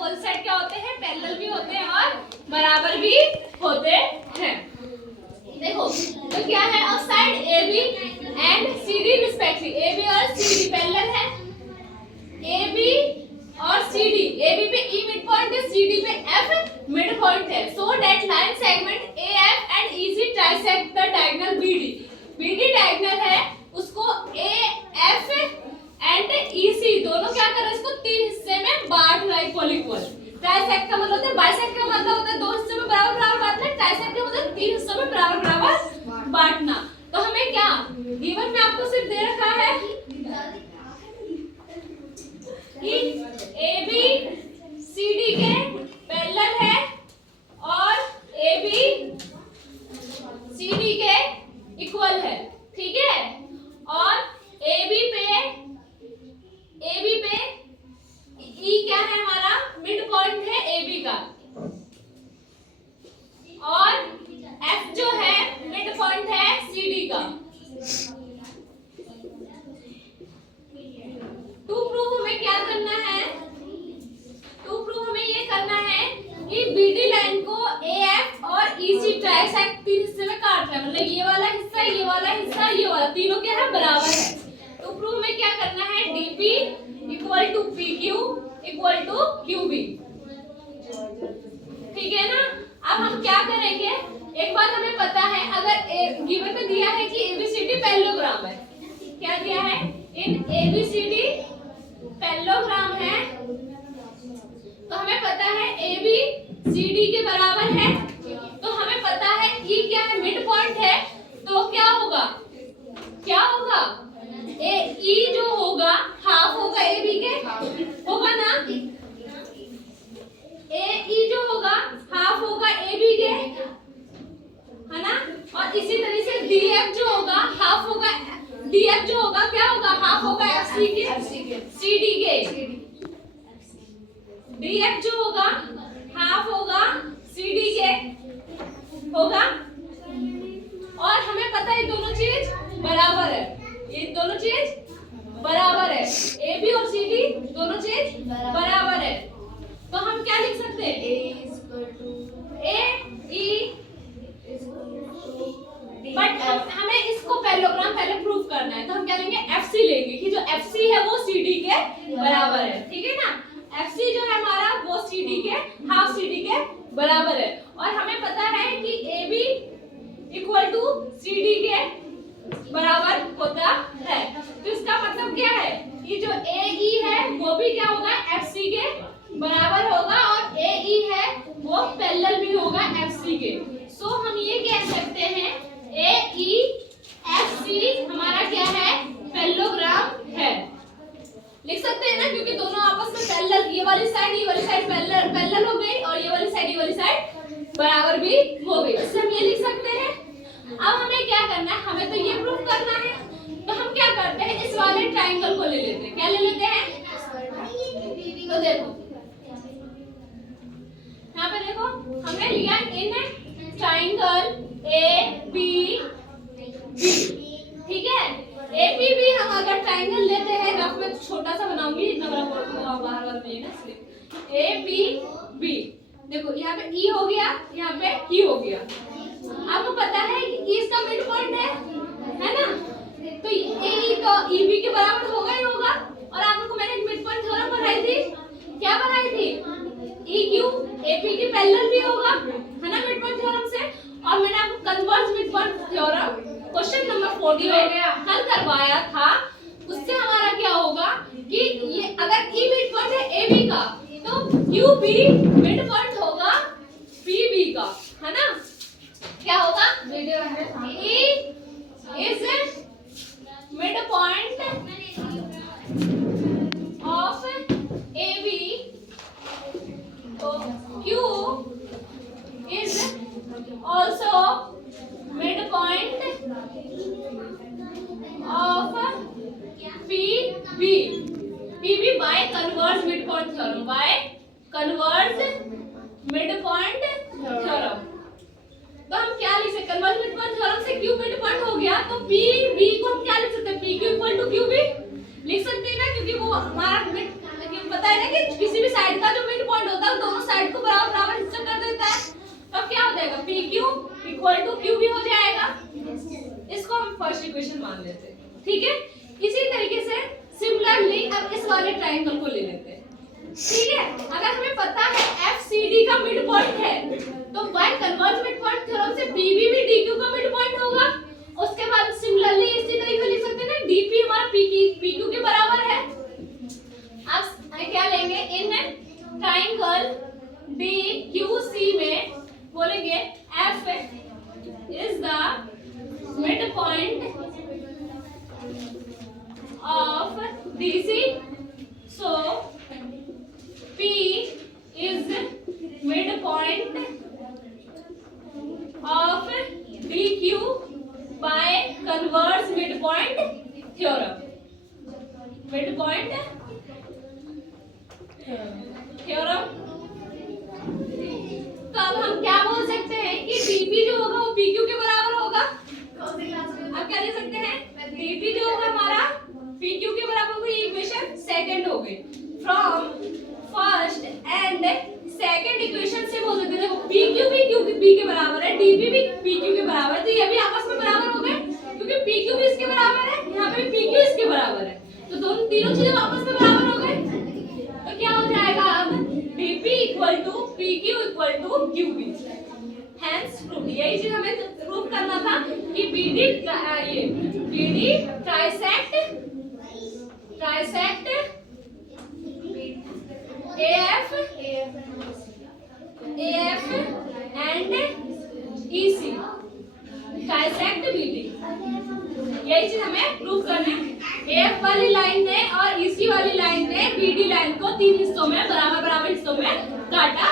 Opposite side क्या होते हैं, पैरेलल भी होते हैं और बराबर भी होते हैं। देखो तो क्या है, और side AB and CD respectively, AB और CD पैरेलल है, AB और CD, AB पे E मिड पॉइंट है, CD पे F मिड पॉइंट है, so that line segment AF and EC trisect the diagonal BD, BD diagonal है उसको AF and EC दोनों क्या कर रहे हैं, इसको तीन हिस्से में बांट रहा है इक्वल इक्वल। ट्राइसेक्ट का मतलब होता है, बाइसेक्ट का मतलब होता है दो हिस्से में बराबर बराबर बांटना, ट्राइसेक्ट का मतलब तीन हिस्सों में बराबर बराबर बांटना। तो हमें क्या गिवन में आपको सिर्फ दे रखा है कि AB CD के पैरेलल है और AB CD के इक्वल है, ठीक है, और AB पे E क्या है हमारा, मिड पॉइंट है AB का, और F जो है मिड पॉइंट है CD का। टू प्रूव हमें क्या करना है, टू प्रूव हमें ये करना है कि BD लाइन को AF और EC ट्राइसेक्ट तीन हिस्से में काट रहा है, मतलब ये वाला हिस्सा, ये वाला हिस्सा, ये वाला, तीनों क्या है, बराबर है। टू प्रूव में क्या करना है, DP equal to PQ equal to QB, ठीक है ना। अब हम क्या करेंगे, एक बात हमें पता है, अगर गिवन में दिया है कि ABCD पैरेललोग्राम है, क्या दिया है, इन ABCD पैरेललोग्राम है, तो हमें पता है AB CD के बराबर है, तो हमें पता है E क्या है, मिड पॉइंट है, तो क्या होगा, क्या होगा, E जो होगा हाफ होगा AB के, होगा ना, AE जो होगा हाफ होगा AB के, है ना, और इसी तरह से DF जो होगा हाफ होगा, DF जो होगा क्या होगा, हाफ होगा FC के, CD के, DF जो होगा हाफ होगा CD के, होगा, और हमें पता है दोनों चीज बराबर है, ये दोनों चीज बराबर है, AB और CD दोनों चीज बराबर है, तो हम क्या लिख सकते हैं, AE, बट हमें इसको पैरेललोग्राम पहले प्रूफ करना है, तो हम क्या लेंगे, FC लेंगे कि जो FC है वो CD के बराबर है, ठीक है ना, FC जो है हमारा वो CD के हाफ CD के बराबर है, और हमें पता है कि AB इक्वल टू CD के बराबर होता है, तो इसका मतलब क्या है कि जो AE है वो भी क्या होगा, FC के बराबर होगा, और AE है वो पैरेलल भी होगा FC के, सो हम ये कह सकते हैं AEFC हमारा क्या है, पैरेललोग्राम है, लिख सकते हैं ना, क्योंकि दोनों आपस में पैरेलल, ये वाली साइड पैरेलल हो गई, और ये वाली साइड बराबर भी हो गई, इससे हम ये लिख सकते हैं। अब हमें क्या करना है, हमें तो ये प्रूफ करना है, तो हम क्या करते हैं, इस वाले ट्राइंगल को ले लेते हैं, क्या ले लेते हैं, तो देखो यहाँ पे देखो हमने लिया इन ट्राइंगल APB, ठीक है, APB हम अगर ट्राइंगल लेते हैं, रफ में छोटा सा बनाऊंगी, इतना बड़ा बाहर में ना, इसलिए APB, देखो यहाँ पे E हो गया, यहाँ पे Q हो गया, आपको पता है कि E इसका मिड पॉइंट है ना, तो AE तो EB के बराबर होगा ही होगा, और आपको मैंने मिड पॉइंट थ्योरम पढ़ाई थी, क्या पढ़ाई थी, EQ AP के पैरेलल भी होगा, है ना, मिड पॉइंट थ्योरम से, और मैंने आपको converse mid point theorem question number 40 में हल करवाया था, उससे हमारा क्या होगा कि ये अगर E मिड पॉइंट है AB का, तो QB मिड पॉइंट होगा PB का, है ना, क्या होगा, E is mid point of AB, so Q is also mid point of PB, PB by converse midpoint theorem, by converse midpoint theorem, तो हम क्या लिख सकते हैं, कन्वर्स मिडपॉइंट थ्योरम से Q मिड पॉइंट हो गया, तो PB को हम क्या लिख सकते हैं, PQ इक्वल टू QB लिख सकते हैं ना, क्योंकि वो हमारा मिड पता है ना कि किसी भी साइड का जो मिड पॉइंट होता है दोनों साइड को बराबर बराबर हिस्सा कर देता है, तब क्या हो जाएगा PQ इक्वल टू QB हो जाएगा। इसको हम फर्स्ट इक्वेशन मान लेते हैं, ठीक है। इसी तरीके से सिमिलरली अब इस वाले ट्रायंगल को ले लेते हैं, ठीक है। अगर हमें पता है FCD का मिड पॉइंट है तो by converse mid point theorem से BB भी DQ का मिड पॉइंट होगा। उसके बाद सिमिलरली इसी तरीके से लिख सकते हैं ना DP हमारा PQ के बराबर है। अब क्या लेंगे, इन ट्रायंगल DQC में बोलेंगे F is the mid point of DC, so P is midpoint of DQ by converse midpoint theorem. Midpoint theorem. तो अब हम क्या बोल सकते हैं कि DP जो होगा वो PQ के बराबर होगा। अब क्या ले सकते हैं, DP जो होगा हमारा PQ के बराबर होगा। ये इक्वेशन सेकंड हो गई। From first and second equation से बोल सकते हैं PQ भी QP के बराबर है, DP भी PQ के बराबर है, तो ये भी आपस में बराबर हो गए क्योंकि PQ भी इसके बराबर है, यहाँ पे भी PQ इसके बराबर है, तो दोनों तीनों चीजें आपस में बराबर हो गए। तो क्या हो जाएगा अब DP equal to PQ equal to QB। Hence proof, यही चीज हमें प्रूफ करना था कि BD trisect AF and EC trisect BD। यही चीज हमें प्रूफ करना है। AF वाली लाइन ने और EC वाली लाइन ने BD लाइन को तीन हिस्सों में बराबर बराबर हिस्सों में काटा